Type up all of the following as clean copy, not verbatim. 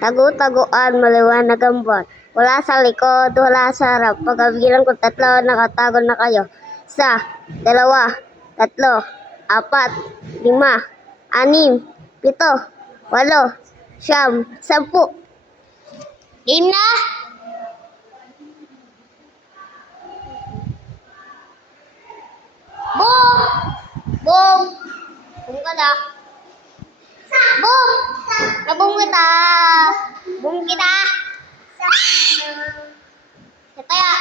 Tagu-taguan, maliwanag ang buwan. Wala sa likod, wala sa harap. Pagkabilang ko tatlo, nakatago na kayo. Isa, dalawa, tatlo, apat, lima, anim, pito, walo, siyam, 10. Game na! Boom! Boom! Boom ka na. Boom! Nabong kita! Boom kita! Sa taya!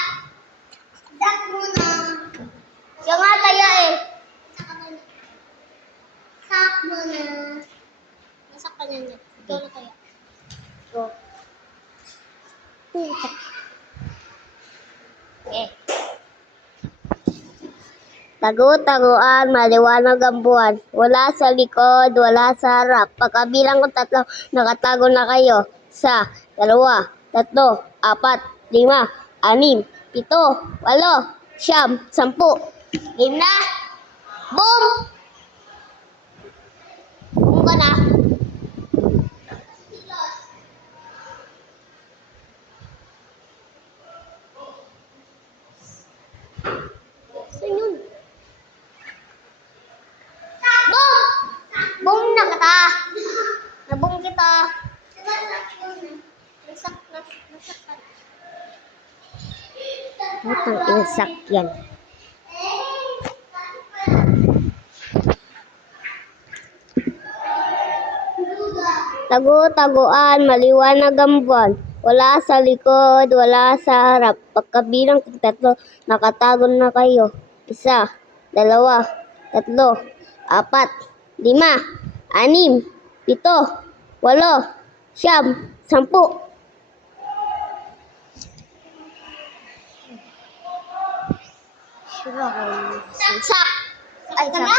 Dak muna! Siya nga taya eh! Sak muna! Nasak ka niya niya. Ikaw na taya. Go. Okay. Tagu-taguan, maliwanag ang buwan. Wala sa likod, wala sa harap. Pagkabilang ko tatlo, nakatago na kayo. Isa, dalawa, tatlo, apat, lima, anim, pito, walo, siyam, 10. Game na! Boom! Boom ka na. Saan yun? Boom! Boom na kita! Naboom kita! Nasak ka. Putang inasak yan. Tagu-taguan, maliwanag ang buwan. Wala sa likod, wala sa harap. Pagkabilang ko tatlo, nakatago na kayo. Isa, dalawa, tatlo, apat, lima, anim, pito, walo, siyam, 10. Sak! Ay, sak!